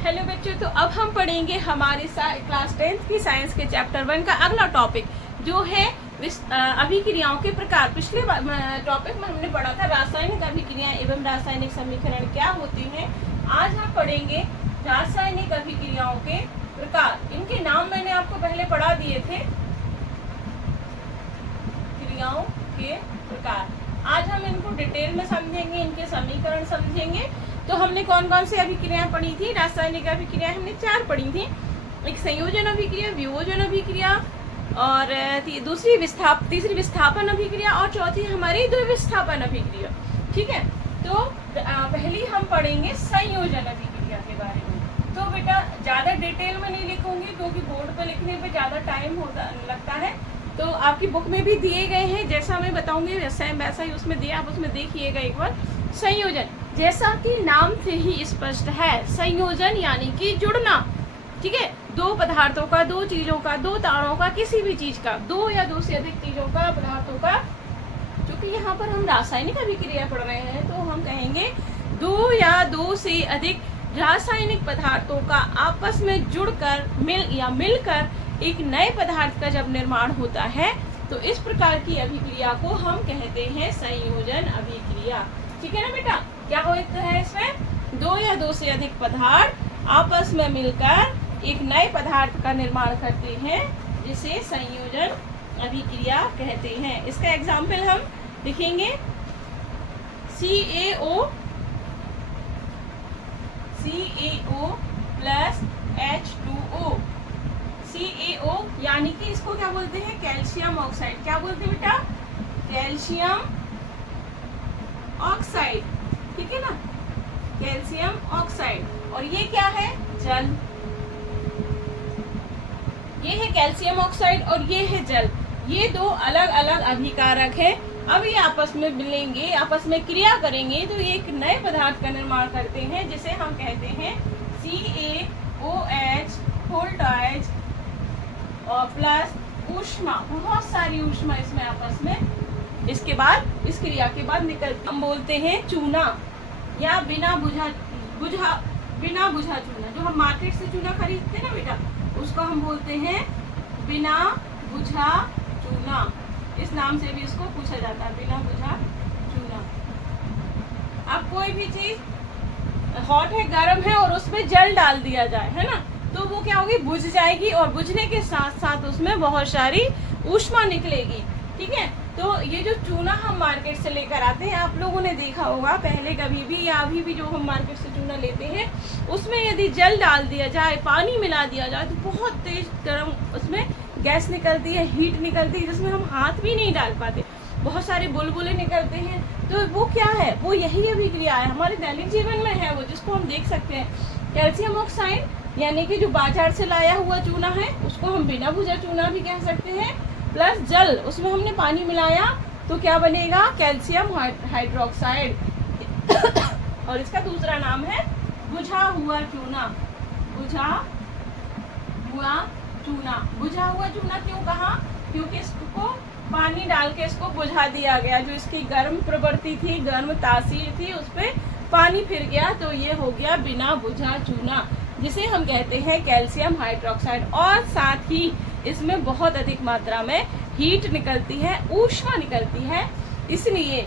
Hello बच्चों, तो अब हम पढ़ेंगे हमारे क्लास 10th की साइंस के चैप्टर 1 का अगला टॉपिक जो है अभिक्रियाओं के प्रकार। पिछले टॉपिक में हमने पढ़ा था रासायनिक अभिक्रियाएं एवं रासायनिक समीकरण क्या होती हैं। आज हम पढ़ेंगे रासायनिक अभिक्रियाओं के प्रकार। इनके नाम मैंने आपको पहले पढ़ा दिए थे, क्रियाओं के प्रकार। आज हम इनको डिटेल में समझेंगे, इनके समीकरण समझेंगे। तो हमने कौन कौन सी अभिक्रियाएं पढ़ी थी? रासायनिक अभिक्रियाएं हमने 4 पढ़ी थी। एक संयोजन अभिक्रिया, वियोजन अभिक्रिया, और तीसरी विस्थापन अभिक्रिया, और चौथी हमारी द्विविस्थापन अभिक्रिया। ठीक है, तो पहली हम पढ़ेंगे संयोजन अभिक्रिया के बारे में। तो बेटा ज्यादा डिटेल में नहीं लिखूंगी क्योंकि बोर्ड पे लिखने पे ज्यादा टाइम लगता है। तो आपकी बुक में भी दिए गए हैं, जैसा मैं बताऊंगी वैसा ही उसमें दिया, आप उसमें देखिएगा एक बार। संयोजन जैसा कि नाम से ही स्पष्ट है, संयोजन यानी कि जुड़ना। ठीक है, दो पदार्थों का, दो चीजों का, दो तारों का, किसी भी चीज का, दो या दो से अधिक चीजों का, पदार्थों का। क्योंकि यहाँ पर हम रासायनिक अभिक्रिया पढ़ रहे हैं तो हम कहेंगे दो या दो से अधिक रासायनिक पदार्थों का आपस में जुड़कर मिलकर एक नए पदार्थ का जब निर्माण होता है तो इस प्रकार की अभिक्रिया को हम कहते हैं संयोजन अभिक्रिया। ठीक है ना बेटा? क्या होता है इसमें? दो या दो से अधिक पदार्थ आपस में मिलकर एक नए पदार्थ का निर्माण करते हैं, जिसे संयोजन अभिक्रिया कहते हैं। इसका एग्जाम्पल हम लिखेंगे CaO प्लस H2O। CaO यानी कि इसको क्या बोलते हैं? Calcium oxide. क्या बोलते हैं बेटा? Calcium oxide. ठीक है ना, कैल्शियम ऑक्साइड। और ये क्या है? जल। ये है कैल्शियम ऑक्साइड और ये है जल। ये दो अलग अलग अभिकारक है। अब ये आपस में मिलेंगे, आपस में क्रिया करेंगे तो ये एक नए पदार्थ का निर्माण करते हैं, जिसे हम कहते हैं CaOH और प्लस ऊष्मा, बहुत सारी ऊष्मा इसमें आपस में इसके बाद, इस क्रिया के बाद निकलती। हम बोलते हैं चूना या बिना बुझा चूना। जो हम मार्केट से चूना खरीदते हैं ना बेटा, उसको हम बोलते हैं बिना बुझा चूना। इस नाम से भी इसको पूछा जाता है, बिना बुझा चूना। अब कोई भी चीज हॉट है, गर्म है और उसमें जल डाल दिया जाए, है ना, तो वो क्या होगी? बुझ जाएगी और बुझने के साथ साथ उसमें बहुत सारी ऊष्मा निकलेगी। ठीक है, तो ये जो चूना हम मार्केट से लेकर आते हैं, आप लोगों ने देखा होगा पहले कभी भी या अभी भी जो हम मार्केट से चूना लेते हैं उसमें यदि जल डाल दिया जाए, पानी मिला दिया जाए तो बहुत तेज गर्म उसमें गैस निकलती है, हीट निकलती है, जिसमें हम हाथ भी नहीं डाल पाते, बहुत सारे बुलबुले निकलते हैं। तो वो क्या है? वो यही अभिक्रिया है, हमारे दैनिक जीवन में है वो, जिसको हम देख सकते हैं। कैल्शियम ऑक्साइड यानी कि जो बाजार से लाया हुआ चूना है उसको हम बिना बुझा चूना भी कह सकते हैं, प्लस जल, उसमें हमने पानी मिलाया तो क्या बनेगा? Calcium hydroxide. और इसका दूसरा नाम है बुझा हुआ चूना। बुझा हुआ चूना क्यों कहा? क्योंकि इसको पानी डाल के इसको बुझा दिया गया, जो इसकी गर्म प्रवृत्ति थी, गर्म तासीर थी, उस पर पानी फिर गया तो ये हो गया बिना बुझा चूना, जिसे हम कहते हैं कैल्शियम हाइड्रोक्साइड। और साथ ही इसमें बहुत अधिक मात्रा में हीट निकलती है, ऊष्मा निकलती है। इसलिए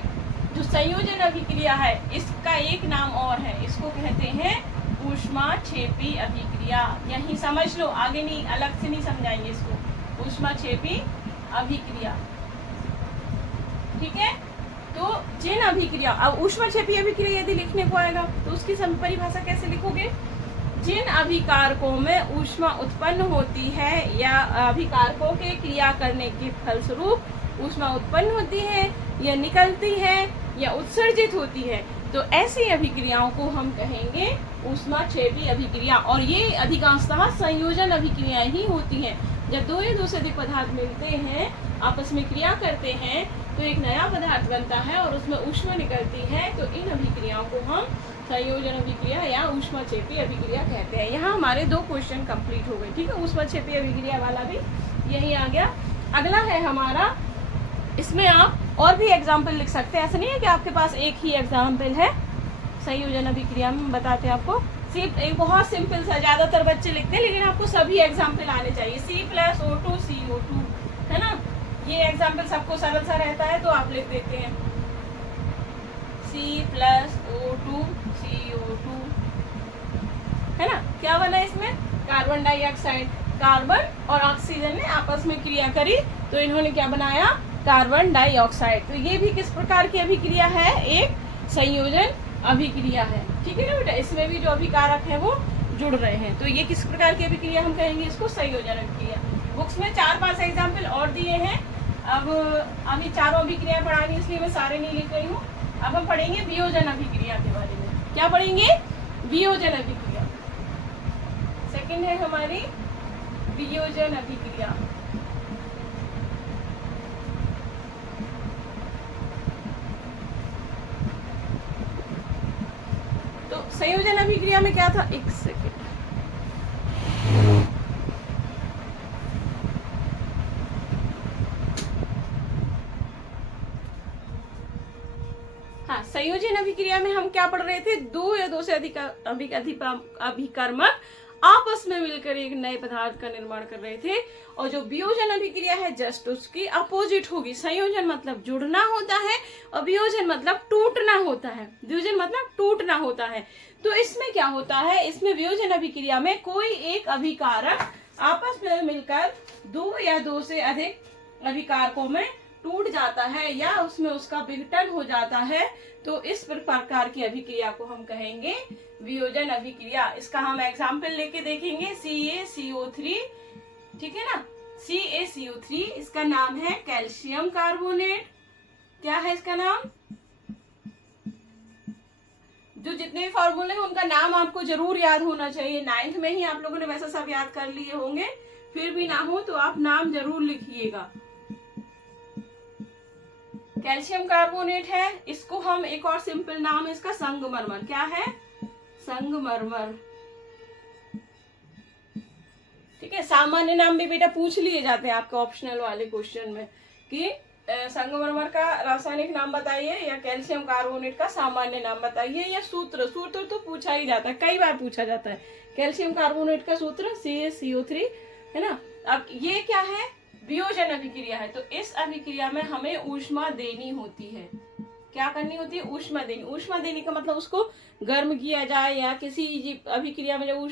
जो संयोजन अभिक्रिया है इसका एक नाम और है, इसको कहते हैं ऊष्माक्षेपी अभिक्रिया। यही समझ लो, आगे नहीं, अलग से नहीं समझाएंगे इसको, ऊष्माक्षेपी अभिक्रिया। ठीक है, तो जिन अभिक्रिया, अब ऊष्माक्षेपी अभिक्रिया यदि लिखने को आएगा तो उसकी परिभाषा कैसे लिखोगे? जिन अभिकारकों में ऊष्मा उत्पन्न होती है या अभिकारकों के क्रिया करने के फलस्वरूप ऊष्मा उत्पन्न होती है या निकलती है या उत्सर्जित होती है, तो ऐसी अभिक्रियाओं को हम कहेंगे ऊष्माक्षेपी अभिक्रिया। और ये अधिकांशतः संयोजन अभिक्रियाएं ही होती हैं। जब दो या दो से अधिक पदार्थ मिलते हैं, आपस में क्रिया करते हैं तो एक नया पदार्थ बनता है और उसमें ऊष्मा निकलती है, तो इन अभिक्रियाओं को हम संयोजन अभिक्रिया या ऊष्माक्षेपी अभिक्रिया कहते हैं। यहाँ हमारे 2 क्वेश्चन कंप्लीट हो गए। ठीक है, ऊष्माक्षेपी अभिक्रिया वाला भी यही आ गया। अगला है हमारा, इसमें आप और भी एग्जाम्पल लिख सकते हैं, ऐसा नहीं है कि आपके पास एक ही एग्जाम्पल है। संयोजन अभिक्रिया में बताते हैं आपको सिर्फ एक बहुत सिंपल सा, ज्यादातर बच्चे लिखते हैं लेकिन आपको सभी एग्जाम्पल आने चाहिए। C+O2CO2 है ना, ये एग्जाम्पल सबको सरल सा रहता है तो आप लिख देते हैं C+O2CO2 है ना। क्या बना इसमें, कार्बन डाइऑक्साइड। कार्बन और ऑक्सीजन ने आपस में क्रिया करी तो इन्होंने क्या बनाया, कार्बन डाइऑक्साइड। तो ये भी किस प्रकार की अभिक्रिया है, एक संयोजन अभिक्रिया है। ठीक है ना बेटा, इसमें भी जो अभिकारक है वो जुड़ रहे हैं, तो ये किस प्रकार की अभिक्रिया हम कहेंगे, इसको संयोजन अभिक्रिया। बुक्स में 4-5 एग्जाम्पल और दिए हैं। अब अभी चारों अभिक्रिया पढ़ानी इसलिए मैं सारे नहीं लिख रही हूँ। अब हम पढ़ेंगे वियोजन अभिक्रिया के बारे में। क्या पढ़ेंगे, वियोजन अभिक्रिया। सेकंड है हमारी वियोजन अभिक्रिया। तो संयोजन अभिक्रिया में क्या था, एक सेकेंड, हाँ, संयोजन अभिक्रिया में हम क्या पढ़ रहे थे, दो या दो से अधिक अभिकर्मक आपस में मिलकर एक नए पदार्थ का निर्माण कर रहे थे। और जो वियोजन अभिक्रिया है जस्ट उसकी अपोजिट होगी। संयोजन मतलब जुड़ना होता है और वियोजन मतलब टूटना होता है। वियोजन मतलब टूटना होता है। तो इसमें क्या होता है, इसमें वियोजन अभिक्रिया में कोई एक अभिकारक आपस में मिलकर दो या दो से अधिक अभिकारकों में टूट जाता है या उसमें उसका विघटन हो जाता है। तो इस प्रकार की अभिक्रिया को हम कहेंगे वियोजन अभिक्रिया। इसका हम एग्जाम्पल लेके देखेंगे, CaCO3, ठीक है ना, CaCO3 इसका नाम है कैल्शियम कार्बोनेट। क्या है इसका नाम, जो जितने भी फॉर्मूले हैं उनका नाम आपको जरूर याद होना चाहिए। 9th में ही आप लोगों ने वैसा सब याद कर लिए होंगे, फिर भी ना हो तो आप नाम जरूर लिखिएगा। कैल्शियम कार्बोनेट है, इसको हम एक और सिंपल नाम है इसका संगमरमर। क्या है, संगमरमर। ठीक है, सामान्य नाम भी बेटा पूछ लिए जाते हैं आपके ऑप्शनल वाले क्वेश्चन में कि संगमरमर का रासायनिक नाम बताइए या कैल्शियम कार्बोनेट का सामान्य नाम बताइए, या सूत्र तो पूछा ही जाता है, कई बार पूछा जाता है। कैल्शियम कार्बोनेट का सूत्र CaCO3 है ना। अब ये क्या है, वियोजन अभिक्रिया है। तो इस अभिक्रिया में हमें ऊष्मा देनी होती है। क्या करनी होती है, ऊष्मा देनी। ऊष्मा देने का मतलब उसको गर्म किया जाए या किसी अभिक्रिया में जब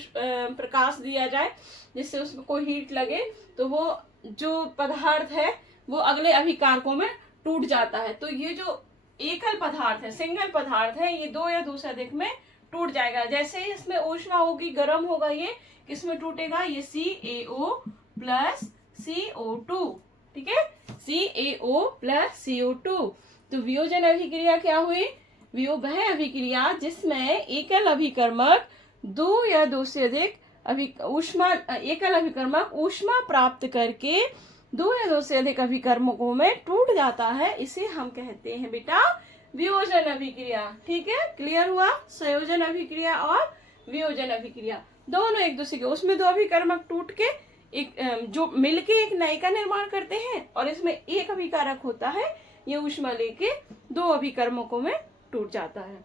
प्रकाश दिया जाए जिससे उसमें कोई हीट लगे तो वो जो पदार्थ है वो अगले अभिकारकों में टूट जाता है। तो ये जो एकल पदार्थ है, सिंगल पदार्थ है, ये दो या दो से अधिक में टूट जाएगा। जैसे ही इसमें ऊष्मा होगी, गर्म होगा, ये किसमें टूटेगा, ये CaO प्लस CO2। ठीक है, CaO प्लस CO2। तो वियोजन अभिक्रिया क्या हुई, वह अभिक्रिया जिसमें एकल अभिकर्मक दो या दो से अधिक एकल अभिकर्मक ऊष्मा प्राप्त करके दो या दो से अधिक अभिकर्मकों में टूट जाता है, इसे हम कहते हैं बेटा वियोजन अभिक्रिया। ठीक है, क्लियर हुआ, संयोजन अभिक्रिया और वियोजन अभिक्रिया दोनों एक दूसरे के, उसमें दो अभिकर्मक टूट के एक जो मिलके एक नए का निर्माण करते हैं और इसमें एक अभिकारक होता है, ये ऊष्मा लेके दो अभिकर्मकों में टूट जाता है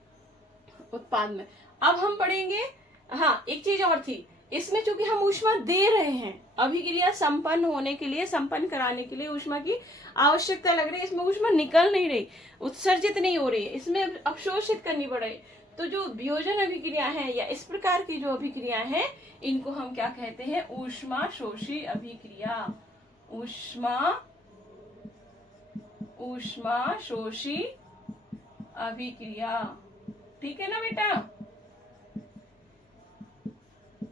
उत्पाद में। अब हम पढ़ेंगे, हाँ एक चीज और थी, इसमें चूंकि हम ऊष्मा दे रहे हैं, अभिक्रिया संपन्न होने के लिए, संपन्न कराने के लिए ऊष्मा की आवश्यकता लग रही है, इसमें ऊष्मा निकल नहीं रही, उत्सर्जित नहीं हो रही है, इसमें अवशोषित करनी पड़ रही। तो जो वियोजन अभिक्रिया है या इस प्रकार की जो अभिक्रिया है, इनको हम क्या कहते हैं, ऊष्मा शोषी अभिक्रिया। ऊष्मा शोषी अभिक्रिया। ठीक है ना बेटा,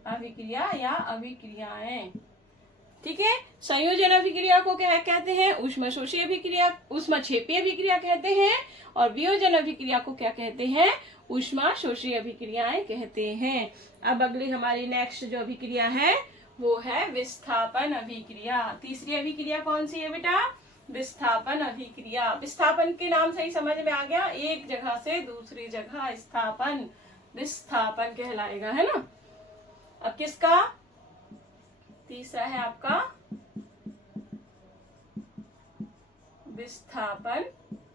अभिक्रिया या अभिक्रियाएं। ठीक है, संयोजन अभिक्रिया को क्या कहते हैं, ऊष्मा शोषी अभिक्रिया, ऊष्मा क्षेपी अभिक्रिया कहते हैं, और वियोजन अभिक्रिया को क्या कहते हैं, ऊष्मा शोषी अभिक्रियाएं कहते हैं। अब अगली हमारी नेक्स्ट जो अभिक्रिया है वो है विस्थापन अभिक्रिया। तीसरी अभिक्रिया कौन सी है बेटा, विस्थापन अभिक्रिया। विस्थापन के नाम से ही समझ में आ गया, एक जगह से दूसरी जगह स्थापन, विस्थापन कहलाएगा, है ना। अब किसका, तीसरा है आपका विस्थापन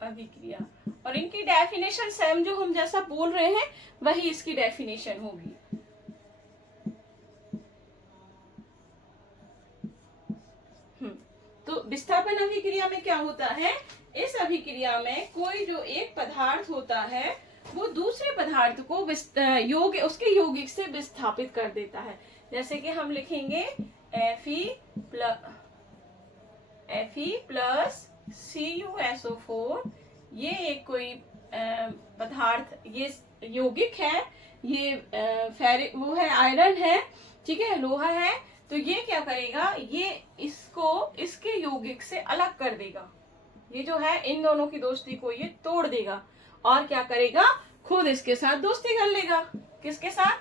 अभिक्रिया, और इनकी डेफिनेशन सेम जो हम जैसा बोल रहे हैं वही इसकी डेफिनेशन होगी। विस्थापन अभिक्रिया में क्या होता है, इस अभिक्रिया में कोई जो एक पदार्थ होता है वो दूसरे पदार्थ को उसके यौगिक से विस्थापित कर देता है। जैसे कि हम लिखेंगे Fe+ CuSO4, ये एक कोई पदार्थ, ये यौगिक है, ये वो है आयरन है, ठीक है, लोहा है। तो ये क्या करेगा, ये इसको इसके यौगिक से अलग कर देगा। ये जो है इन दोनों की दोस्ती को ये तोड़ देगा और क्या करेगा, खुद इसके साथ दोस्ती कर लेगा। किसके साथ,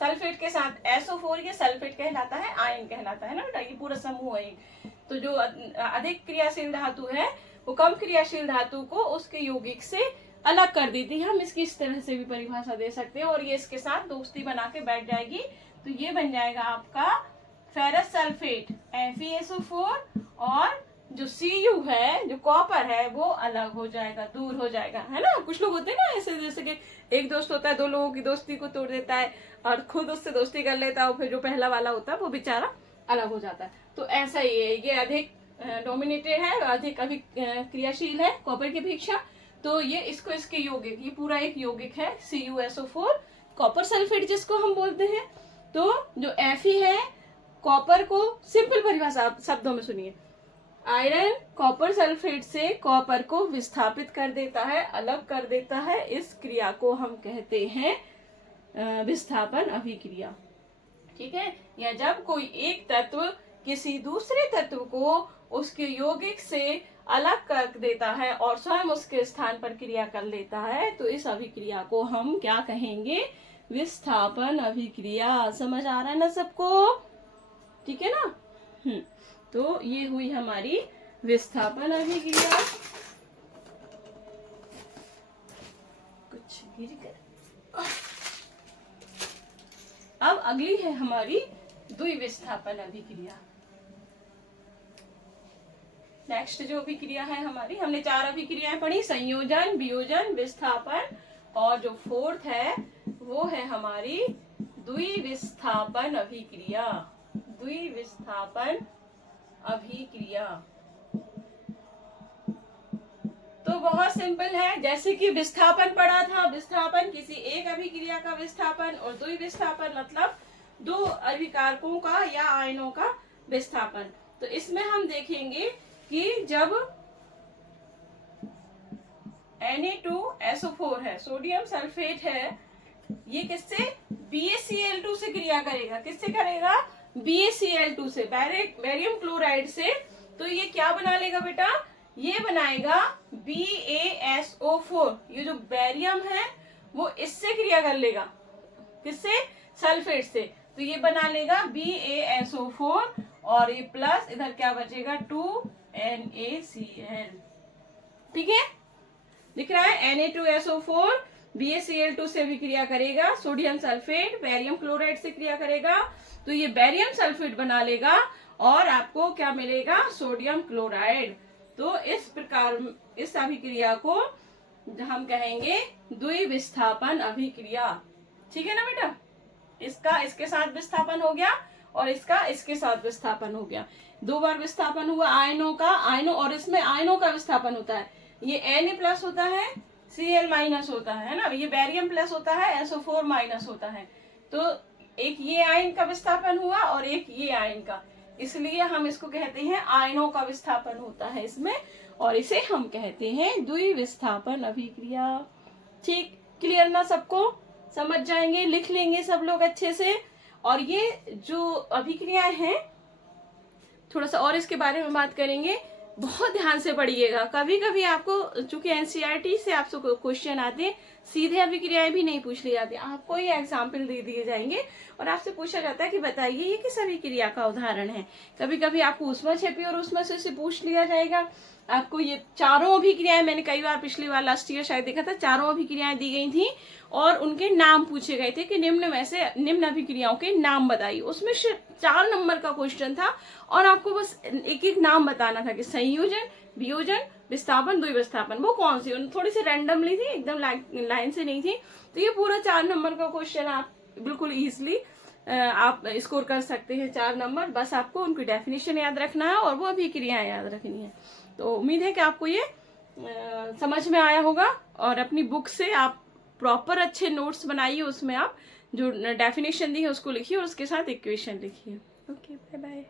सल्फेट के साथ। SO4 ये सल्फेट कहलाता है, आयन कहलाता है ना बेटा, ये पूरा समूह है। तो जो अधिक क्रियाशील धातु है वो कम क्रियाशील धातु को उसके यौगिक से अलग कर देती है। हम इसकी इस तरह से भी परिभाषा दे सकते हैं, और ये इसके साथ दोस्ती बना के बैठ जाएगी। तो ये बन जाएगा आपका फेरस सल्फेट FeSO4, और जो Cu है, जो कॉपर है, वो अलग हो जाएगा, दूर हो जाएगा, है ना। कुछ लोग होते हैं ना ऐसे, जैसे कि एक दोस्त होता है, दो लोगों की दोस्ती को तोड़ देता है और खुद उससे दोस्ती कर लेता है, और फिर जो पहला वाला होता है वो बेचारा अलग हो जाता है। तो ऐसा ही है, ये अधिक डोमिनेटेड है, अधिक अभी क्रियाशील है कॉपर की अपेक्षा। तो ये इसको इसके यौगिक, ये पूरा एक यौगिक है CuSO4 कॉपर सल्फेट जिसको हम बोलते हैं। तो जो Fe है, कॉपर को सिंपल परिभाषा शब्दों में सुनिए, आयरन कॉपर सल्फेट से कॉपर को विस्थापित कर देता है, अलग कर देता है। इस क्रिया को हम कहते हैं विस्थापन अभिक्रिया, ठीक है। या जब कोई एक तत्व किसी दूसरे तत्व को उसके यौगिक से अलग कर देता है और स्वयं उसके स्थान पर क्रिया कर लेता है, तो इस अभिक्रिया को हम क्या कहेंगे, विस्थापन अभिक्रिया। समझ आ रहा है ना सबको, ठीक है ना। तो ये हुई हमारी विस्थापन अभिक्रिया। कुछ गिर गया। अब अगली है हमारी द्विविस्थापन अभिक्रिया। नेक्स्ट जो अभिक्रिया है हमारी, हमने 4 अभिक्रियाएं पढ़ी, संयोजन, वियोजन, विस्थापन, और जो 4th है वो है हमारी द्विविस्थापन अभिक्रिया। द्विविस्थापन अभिक्रिया तो बहुत सिंपल है, जैसे कि विस्थापन पढ़ा था, विस्थापन किसी एक अभिक्रिया का विस्थापन, और द्विविस्थापन मतलब 2 अभिकारकों का या आयनों का विस्थापन। तो इसमें हम देखेंगे कि जब Na2SO4 है, सोडियम सल्फेट है, ये किससे, BaCl2 से क्रिया करेगा। किससे करेगा, BaCl2 से, बैरियम क्लोराइड से। तो ये क्या बना लेगा बेटा, ये बनाएगा BaSO4। ये जो बैरियम है वो इससे क्रिया कर लेगा, किससे, सल्फेट से। तो ये बना लेगा BaSO4, और ये प्लस इधर क्या बचेगा, 2NaCl, ठीक है, दिख रहा है। Na2SO4 BaCl2 से भी क्रिया करेगा, सोडियम सल्फेट बैरियम क्लोराइड से क्रिया करेगा, तो ये बैरियम सल्फेट बना लेगा और आपको क्या मिलेगा, सोडियम क्लोराइड। तो इस प्रकार इस अभिक्रिया को हम कहेंगे द्विविस्थापन अभिक्रिया, ठीक है ना बेटा। इसका इसके साथ विस्थापन हो गया और इसका इसके साथ विस्थापन हो गया। 2 बार विस्थापन हुआ आयनों का, आयनों, और इसमें आयनों का विस्थापन होता है। ये Na+ होता है, Cl- होता है ना, ये बैरियम प्लस होता है, SO4- होता है। तो एक ये आयन का विस्थापन हुआ और एक ये आयन का, इसलिए हम इसको कहते हैं आयनों का विस्थापन होता है इसमें, और इसे हम कहते हैं द्विविस्थापन अभिक्रिया। ठीक, क्लियर ना सबको, समझ जाएंगे, लिख लेंगे सब लोग अच्छे से। और ये जो अभिक्रियाएं हैं, थोड़ा सा और इसके बारे में बात करेंगे, बहुत ध्यान से पढ़िएगा। कभी कभी आपको, चूंकि एनसीईआरटी से आपसे क्वेश्चन आते हैं, सीधे अभिक्रियाएं भी नहीं पूछ ली जाती, आपको ये एग्जाम्पल दे दिए जाएंगे और आपसे पूछा जाता है कि बताइए ये किस अभिक्रिया का उदाहरण है। कभी कभी आपको ऊष्माक्षेपी और ऊष्माशोषी से पूछ लिया जाएगा। आपको ये चारों अभिक्रियाएं, मैंने कई बार पिछली बार लास्ट ईयर शायद देखा था, चारों अभिक्रियाएं दी गई थी और उनके नाम पूछे गए थे कि निम्न अभिक्रियाओं के नाम बताइए। उसमें 4 नंबर का क्वेश्चन था और आपको बस एक एक नाम बताना था कि संयोजन, वियोजन, विस्थापन, द्विविस्थापन, वो कौन सी, थोड़ी सी रैंडमली थी, एकदम लाइन से नहीं थी। तो ये पूरा 4 नंबर का क्वेश्चन आप बिल्कुल इजिली आप स्कोर कर सकते हैं 4 नंबर। बस आपको उनकी डेफिनेशन याद रखना है और वो अभिक्रियाएं याद रखनी है। तो उम्मीद है कि आपको ये समझ में आया होगा, और अपनी बुक से आप प्रॉपर अच्छे नोट्स बनाइए, उसमें आप जो डेफिनेशन दी है उसको लिखिए और उसके साथ इक्वेशन लिखिए। Okay, bye bye.